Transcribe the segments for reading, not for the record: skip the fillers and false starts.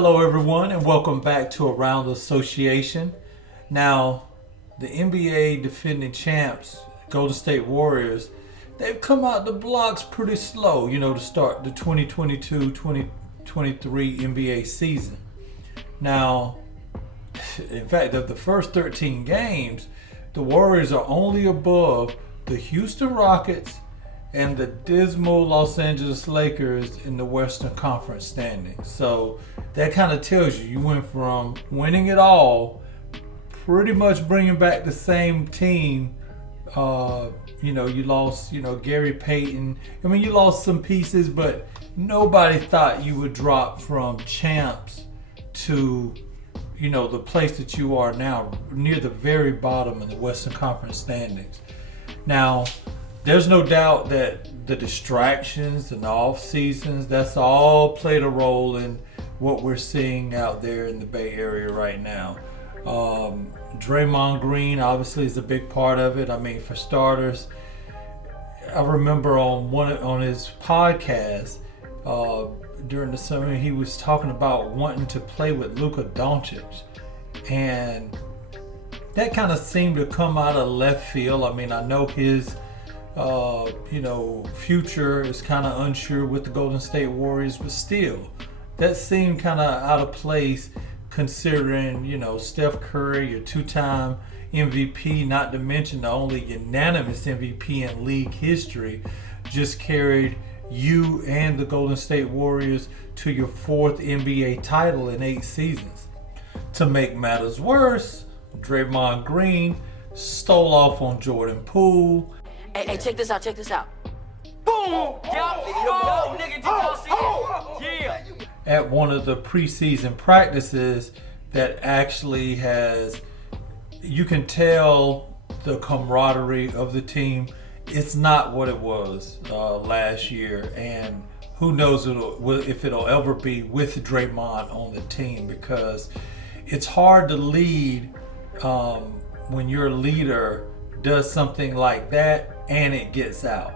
Hello everyone and welcome back to Around the Association. Now, the NBA defending champs, Golden State Warriors, they've come out the blocks pretty slow, to start the 2022-2023 NBA season. Now, in fact, of the first 13 games, the Warriors are only above the Houston Rockets and the dismal Los Angeles Lakers in the Western Conference standings. So that kind of tells you went from winning it all, pretty much bringing back the same team. You lost, Gary Payton. I mean, you lost some pieces, but nobody thought you would drop from champs to, the place that you are now, near the very bottom of the Western Conference standings. Now, there's no doubt that the distractions and the off seasons, that's all played a role in what we're seeing out there in the Bay Area right now. Draymond Green obviously is a big part of it. I mean, for starters, I remember on his podcast during the summer, he was talking about wanting to play with Luka Doncic, and that kind of seemed to come out of left field. I mean, I know his future is kind of unsure with the Golden State Warriors, but still, that seemed kind of out of place considering, Steph Curry, your two-time MVP, not to mention the only unanimous MVP in league history, just carried you and the Golden State Warriors to your fourth NBA title in 8 seasons. To make matters worse, Draymond Green stole off on Jordan Poole. Hey, check this out. Boom! Yo, nigga, did y'all see it? Yeah. At one of the preseason practices that actually has, you can tell the camaraderie of the team. It's not what it was last year, and who knows if it'll ever be with Draymond on the team, because it's hard to lead when your leader does something like that and it gets out.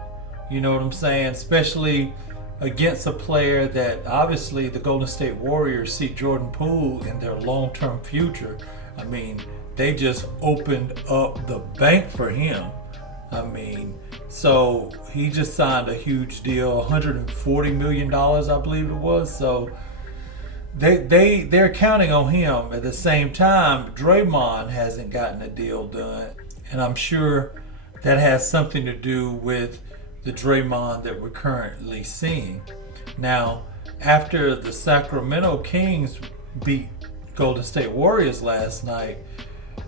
You know what I'm saying? Especially against a player that obviously the Golden State Warriors see Jordan Poole in their long-term future. I mean, they just opened up the bank for him. I mean, so he just signed a huge deal, $140 million, I believe it was. So they're counting on him. At the same time, Draymond hasn't gotten a deal done, and I'm sure that has something to do with the Draymond that we're currently seeing. Now, after the Sacramento Kings beat Golden State Warriors last night,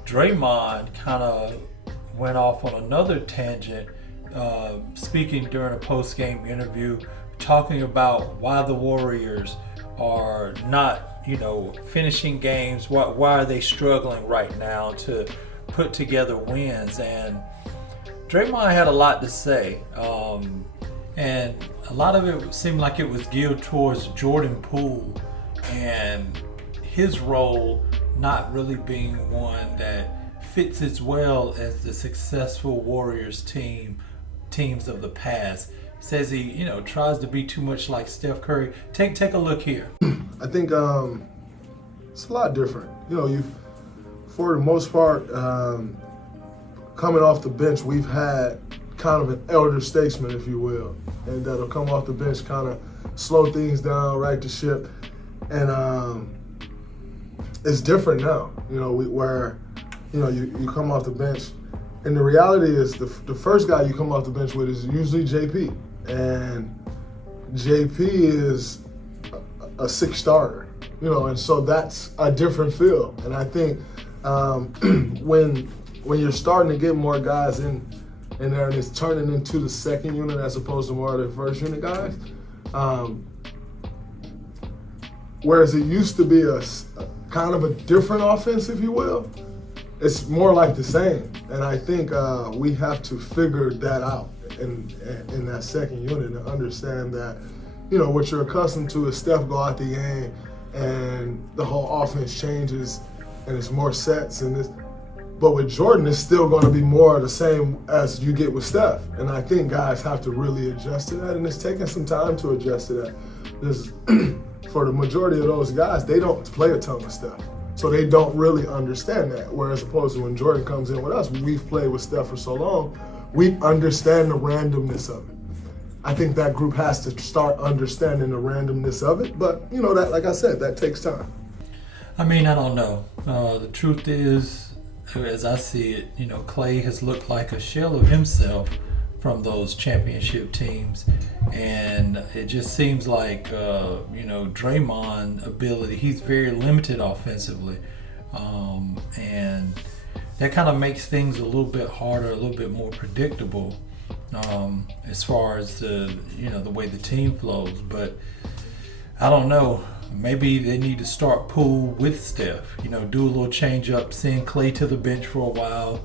Draymond kind of went off on another tangent, speaking during a post-game interview, talking about why the Warriors are not, finishing games. Why are they struggling right now to put together wins? And Draymond had a lot to say, and a lot of it seemed like it was geared towards Jordan Poole and his role not really being one that fits as well as the successful Warriors teams of the past. Says he, tries to be too much like Steph Curry. Take a look here. I think it's a lot different. For the most part, coming off the bench, we've had kind of an elder statesman, if you will, and that'll come off the bench, kind of slow things down, right the ship, and it's different now. Where you come off the bench, and the reality is the first guy you come off the bench with is usually JP, and JP is a 6 starter, and so that's a different feel. And I think when you're starting to get more guys in there and it's turning into the second unit as opposed to more of the first unit guys, whereas it used to be a kind of a different offense, if you will, it's more like the same. And I think we have to figure that out in that second unit and understand that, what you're accustomed to is Steph go out the game and the whole offense changes and it's more sets and this. But with Jordan, it's still going to be more of the same as you get with Steph. And I think guys have to really adjust to that, and it's taking some time to adjust to that. for the majority of those guys, they don't play a ton of stuff. So they don't really understand that. Whereas opposed to when Jordan comes in with us, we've played with Steph for so long, we understand the randomness of it. I think that group has to start understanding the randomness of it. But, you know, that, like I said, that takes time. I mean, I don't know. The truth is, as I see it, you know, Klay has looked like a shell of himself from those championship teams. And it just seems like, you know, Draymond ability, he's very limited offensively. And that kind of makes things a little bit harder, a little bit more predictable as far as the, you know, the way the team flows. But I don't know. Maybe they need to start Poole with Steph. You know, do a little change up, send Klay to the bench for a while.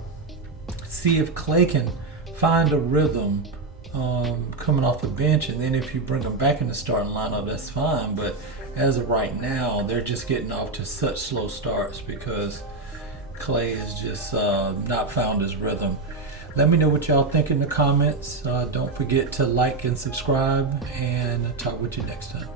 See if Klay can find a rhythm coming off the bench, and then if you bring them back in the starting lineup, that's fine. But as of right now, they're just getting off to such slow starts because Klay has just not found his rhythm. Let me know what y'all think in the comments. Don't forget to like and subscribe, and talk with you next time.